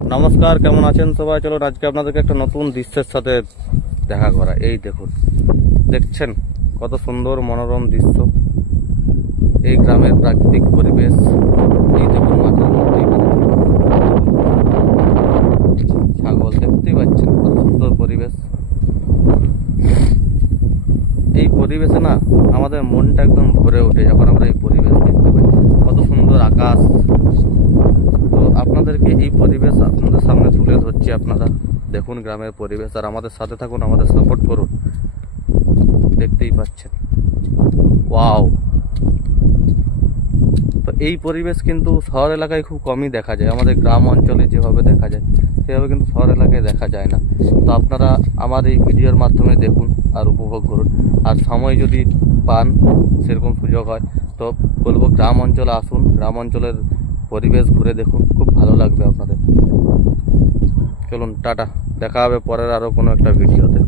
নমস্কার, কেমন আছেন সবাই? চলুন আজকে আপনাদেরকে একটা নতুন দৃশ্যের সাথে দেখা করা। এই দেখুন, দেখছেন কত সুন্দর মনোরম দৃশ্য, এই গ্রামের প্রাকৃতিক পরিবেশ। এই দেখুন মাঠের মধ্যে ছাগল দেখতেই পাচ্ছেন, কত সুন্দর পরিবেশ। এই পরিবেশে না আমাদের মনটা একদম ভরে ওঠে যখন আমরা এই পরিবেশ দেখতে পাই। কত সুন্দর আকাশ। তো আপনাদেরকে এই পরিবেশ আপনাদের সামনে তুলে ধরছি। আপনারা দেখুন গ্রামের পরিবেশ আর আমাদের সাথে থাকুন, আমাদের সাপোর্ট করুন। দেখতেই পাচ্ছেন, ওয়াও। তো এই পরিবেশ কিন্তু শহর এলাকায় খুব কমই দেখা যায়। আমাদের গ্রাম অঞ্চলে যেভাবে দেখা যায় সেভাবে কিন্তু শহর এলাকায় দেখা যায় না। তো আপনারা আমার এই ভিডিওর মাধ্যমে দেখুন আর উপভোগ করুন। আর সময় যদি পান, সেরকম সুযোগ হয়, তো বলবো গ্রাম অঞ্চলে আসুন, গ্রাম অঞ্চলের পরিবেশ ঘুরে দেখুন, খুব ভালো লাগবে আপনাদের। চলুন টাটা, দেখা হবে পরের আরও কোনো একটা ভিডিওতে।